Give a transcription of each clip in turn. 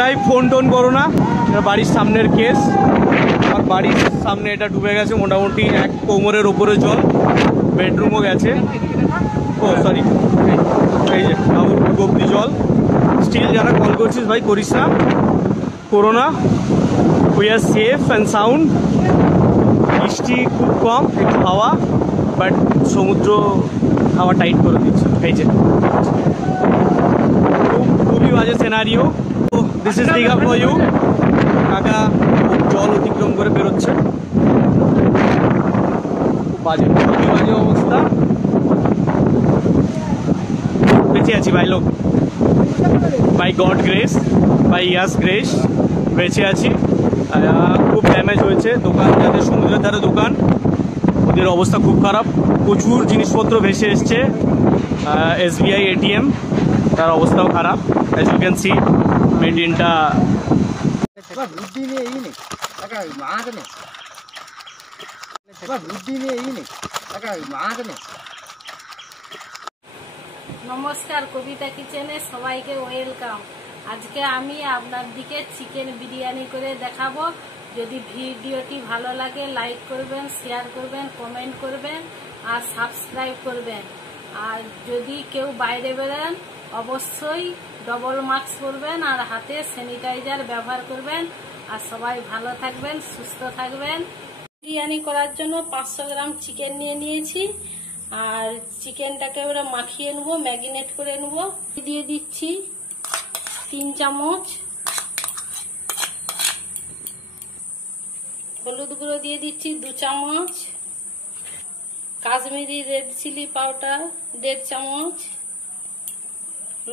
Live phone tone করো না, বাড়ির সামনের কেস। আর বাড়ির সামনে এটা ডুবে গেছে মোটামুটি 1 কোমরের ওপরে জল, বেডরুমও গেছে। ও সরি, এই যে গব্দি জল। স্টিল যারা কল করছিস ভাই করিস না, করো না। We are safe and sound. বৃষ্টি খুব কম, একটু হাওয়া, বাট সমুদ্র হাওয়া টাইট করে দিচ্ছে। এই যে খুবই বাজে scenario. This is Digha for you. কাকা জল অতিক্রম করে বেরোচ্ছে, বাজে, খুবই বাজে অবস্থা। বেঁচে আছি ভাই লোক, by God grace, by Yaas grace বেঁচে আছি। খুব ড্যামেজ হয়েছে দোকান, যাদের সমুদ্রের ধারে দোকান ওদের অবস্থা খুব খারাপ। প্রচুর জিনিসপত্র ভেসে এসছে। SBI ATM তার অবস্থাও খারাপ। অ্যাজ ইউ ক্যান সি মেডিনটা বুদ্ধি নিয়ে এই নেই টাকা মাছ নেই, বুদ্ধি নিয়ে এই নেই টাকা মাছ নেই। নমস্কার, কবিতা কিচেনে সবাইকে ওয়েলকাম। আজকে আমি আপনার দিকে চিকেন বিরিয়ানি করে দেখাবো। যদি ভিডিওটি ভালো লাগে লাইক করবেন, শেয়ার করবেন, কমেন্ট করবেন আর সাবস্ক্রাইব করবেন। আর যদি কেউ বাইরে বেরোন অবশ্যই ডবল মাস্ক পরবেন আর হাতে স্যানিটাইজার ব্যবহার করবেন। আর সবাই ভালো থাকবেন, সুস্থ থাকবেন। বিরিয়ানি করার জন্য 500 গ্রাম চিকেন নিয়ে নিয়েছি। আর চিকেনটাকে এবারে মাখিয়ে নেবো, ম্যারিনেট করে নেবো। দিয়ে দিচ্ছি 3 চামচ হলুদ গুঁড়ো, দিয়ে দিচ্ছি 2 চামচ কাশ্মীরি রেড চিলি পাউডার 1.5 চামচ,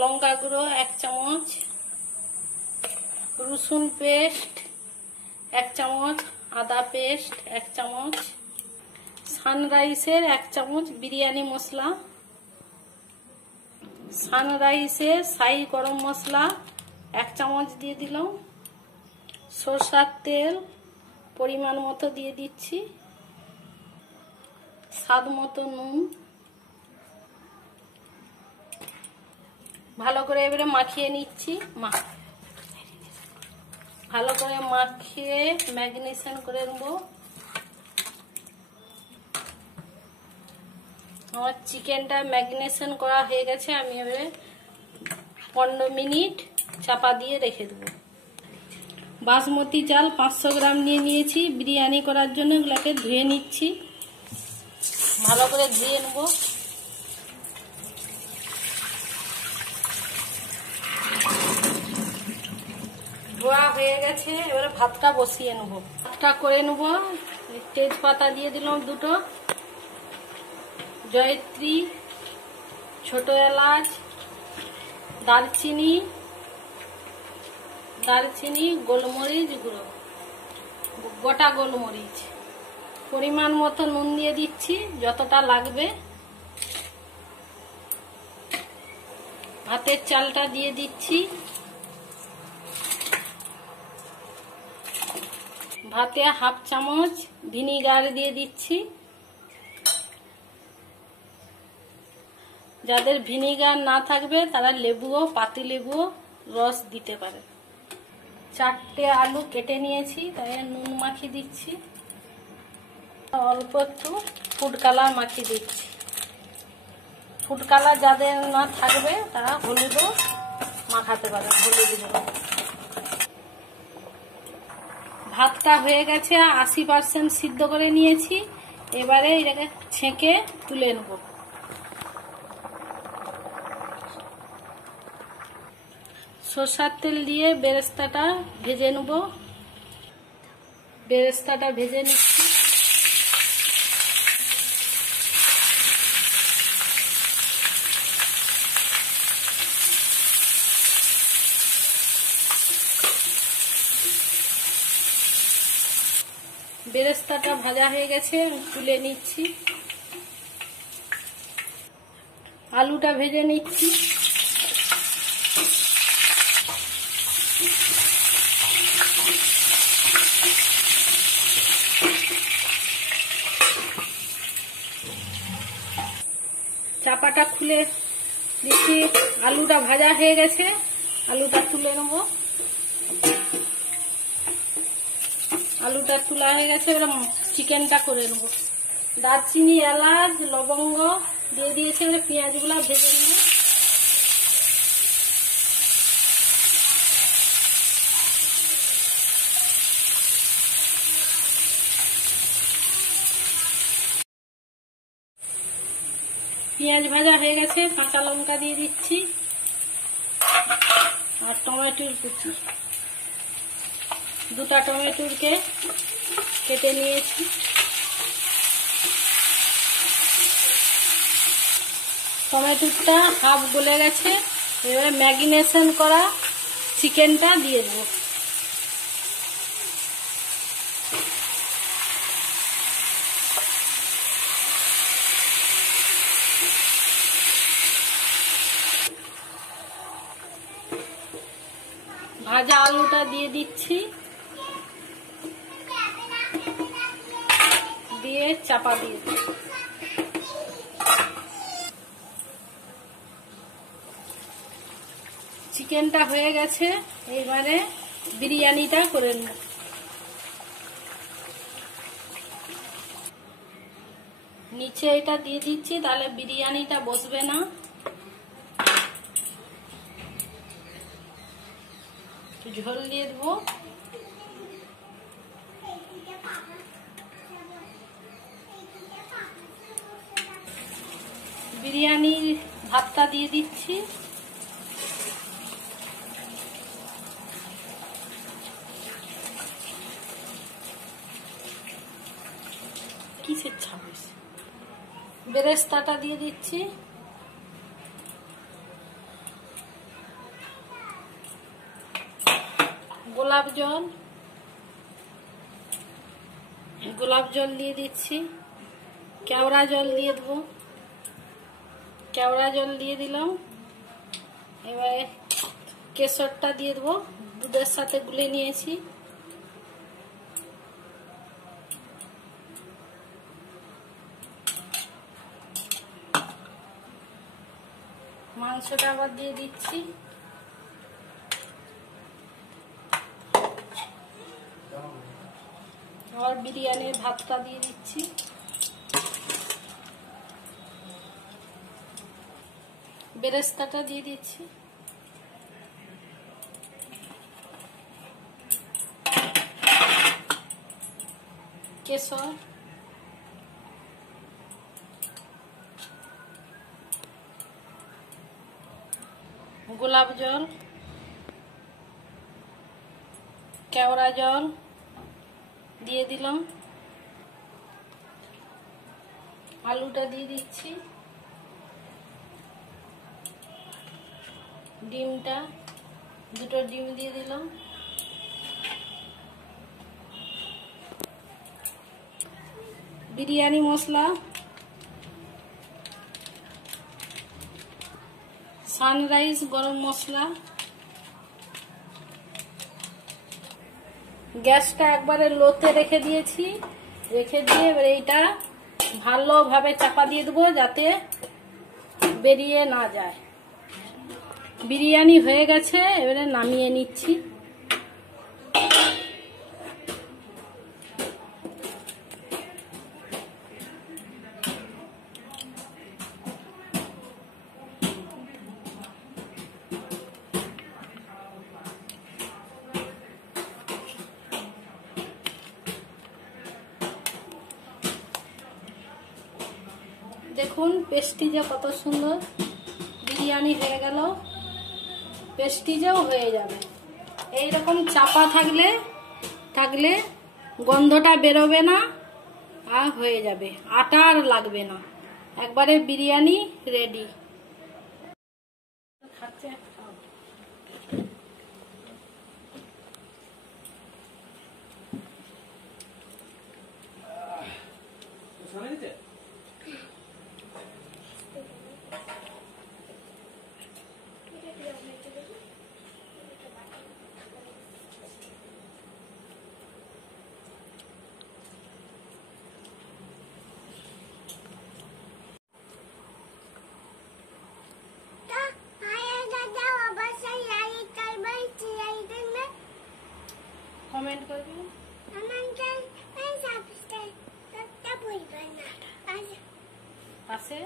লঙ্কা গুঁড়ো 1 চামচ, রসুন পেস্ট 1 চামচ, আদা পেস্ট 1 চামচ, সানরাইসের 1 চামচ বিরিয়ানি মশলা, সানরাইসের শাহি গরম মশলা 1 চামচ দিয়ে দিলাম, সরষের তেল পরিমাণ মতো দিয়ে দিচ্ছি, স্বাদ মতো নুন। ভালো করে এবারে মাখিয়ে নিচ্ছি। ভালো করে মাখিয়ে ম্যারিনেশন করে নেবো। আমার চিকেনটা ম্যারিনেশন করা হয়ে গেছে। আমি এবারে 15 মিনিট চাপা দিয়ে রেখে দেবো। বাসমতি চাল 500 গ্রাম নিয়ে নিয়েছি বিরিয়ানি করার জন্য। এগুলোকে ধুয়ে নিচ্ছি, ভালো করে ধুয়ে নেব। ধোয়া হয়ে গেছে, এবারে ভাতটা বসিয়ে নেব। ভাতটা করে নেব। তেজপাতা দিয়ে দিলাম 2টো, জয়ত্রী, ছোট এলাচ, দারচিনি, গোলমরিচ গুঁড়ো, গোটা গোলমরিচ। পরিমাণ মতো নুন দিয়ে দিচ্ছি, যতটা লাগবে। ভাতের চালটা দিয়ে দিচ্ছি। ভাতে 1/2 চামচ ভিনিগার দিয়ে দিচ্ছি। যাদের ভিনিগার না থাকবে তারা লেবুও, পাতি লেবুও রস দিতে পারে। 4টে আলু কেটে নিয়েছি, তাই নুন মাখিয়ে দিচ্ছি। অল্প একটু ফুড কালার মাখিয়ে দিচ্ছি। ফুড কালার যাদের না থাকবে তারা হলুদও মাখাতে পারে, হলুদ গুঁড়ো। ভাতটা হয়ে গেছে, 80% সিদ্ধ করে নিয়েছি। এবারে এটাকে ছেঁকে তুলে নেব। সরষের তেল দিয়ে বেরেস্তাটা ভেজে নেব। বেরেস্তাটা ভেজে নিচ্ছি। বেরেস্তাটা ভাজা হয়ে গেছে, তুলে নিচ্ছি। আলুটা ভেজে নিচ্ছি। চাপাটা খুলে দিচ্ছি। আলুটা ভাজা হয়ে গেছে, আলুটা তুলে নেব। আলুটা তোলা হয়ে গেছে, এবার চিকেনটা করে নেবো। দারচিনি, এলাচ, লবঙ্গ দিয়ে দিয়েছে, এবার পেঁয়াজগুলো ভেজে নেবো। পেঁয়াজ ভাজা হয়ে গেছে, কাঁচা লঙ্কা দিয়ে দিচ্ছি আর টমেটোর কুচি। দুটা টমেটোকে কেটে নিয়েছি। টমেটোটা হাফ গলে গেছে, এবারে ম্যারিনেশন করা চিকেনটা দিয়ে দেবো। ভাজা আলুটা দিয়ে দিচ্ছি, দিয়ে চাপা দিয়ে দিচ্ছি। চিকেনটা হয়ে গেছে, এবারে বিরিয়ানিটা করে নেব। নিচে এটা দিয়ে দিচ্ছি, তাহলে বিরিয়ানিটা বসবে না। ঝোল দিয়ে দেবো। বিরিয়ানির ভাতটা দিয়ে দিচ্ছি। কিসের ছাব্বিশ বেরেস্তাটা দিয়ে দিচ্ছি। গোলাপ জল দিয়ে দিচ্ছি। কেওড়া জল দিয়ে দেবো। কেওড়া জল দিয়ে দিলাম। এবারে কেশরটা দিয়ে দেবো, দুধের সাথে গুলে নিয়েছি। মাংসটা আবার দিয়ে দিচ্ছি। আর বিরিয়ানির ভাতটা দিয়ে দিচ্ছি। বেরেস্তাটা দিয়ে দিচ্ছি। কেশর, গোলাপ জল, কেওড়া জল দিয়ে দিলাম। আলুটা দিয়ে দিচ্ছি। ডিমটা, দুটো ডিম দিয়ে দিলাম। বিরিয়ানি মশলা, সানরাইজ গরম মশলা। গ্যাসটা একবারে লোতে রেখে দিয়েছি। রেখে দিয়ে এবার এইটা ভালোভাবে চাপা দিয়ে দেবো, যাতে বেরিয়ে না যায়। বিরিয়ানি হয়ে গেছে, এবারে নামিয়ে নিচ্ছি। দেখুন পেস্টিজে কত সুন্দর বিরিয়ানি হয়ে গেল। পেস্টিজেও হয়ে যাবে। এইরকম চাপা থাকলে গন্ধটা বেরোবে না আর হয়ে যাবে। আটা আর লাগবে না, একবারে বিরিয়ানি রেডি। কমেন্ট করবেন। পাশে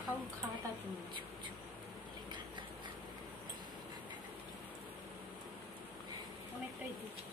খাও খাওয়াটা তুমি অনেকটাই দিচ্ছি।